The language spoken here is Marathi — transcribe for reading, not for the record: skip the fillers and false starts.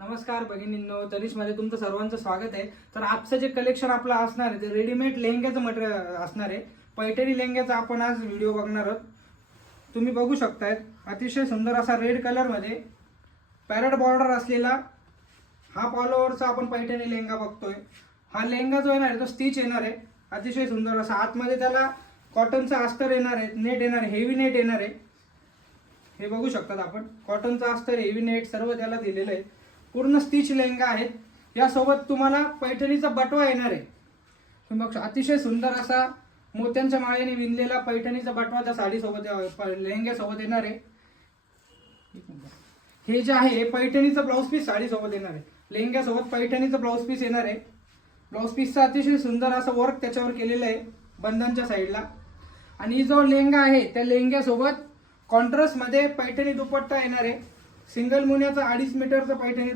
नमस्कार भगिनींनो, तनिष्कमध्ये तुमचं सर्वांचं स्वागत आहे। तर आजचं जे कलेक्शन आपलं असणार आहे ते रेडीमेड लेहंग्याचं मटेरियल असणार आहे। पैठणी लेहंग्याचा आपण आज व्हिडिओ बघणार आहोत। तुम्ही बघू शकताय अतिशय सुंदर असा रेड कलर मध्ये पॅरेट बॉर्डर असलेला हा पॉलोवरचा आपण पैठणी लेहंगा बघतोय। हा लेहंगा जो येणार आहे तो स्टिच येणार आहे, अतिशय सुंदर असा। आतमध्ये त्याला कॉटनचा अस्तर येणार आहे, नेट येणार आहे, हेवी नेट येणार आहे। हे बघू शकतात आपण, कॉटनचा अस्तर, हेवी नेट सर्व त्याला दिलेलं आहे। पूर्ण स्टिच लेहंगा आहे। यासोबत तुम्हाला पैठणीचा बटवा येणार आहे। तुम्ही बघा अतिशय सुंदर असा मोत्यांच्या माळेने विणलेला पैठणीचा बटवा त्या साडी सोबत लेहंग्या सोबत येणार आहे। हे जे आहे पैठणीचा ब्लाउज पीस साडी सोबत येणार आहे। लेहंग्या सोबत पैठणीचा ब्लाउज पीस येणार आहे। ब्लाउज पीसचा अतिशय सुंदर असं वर्क त्याच्यावर केलेलं आहे बंधनच्या साईडला। आणि जो लेहंगा आहे त्या लेहंग्यासोबत कॉन्ट्रास्ट मध्ये पैठणी दुपट्टा येणार आहे। सिंगल मुन्याचा 2.5 मीटरचा पैठणी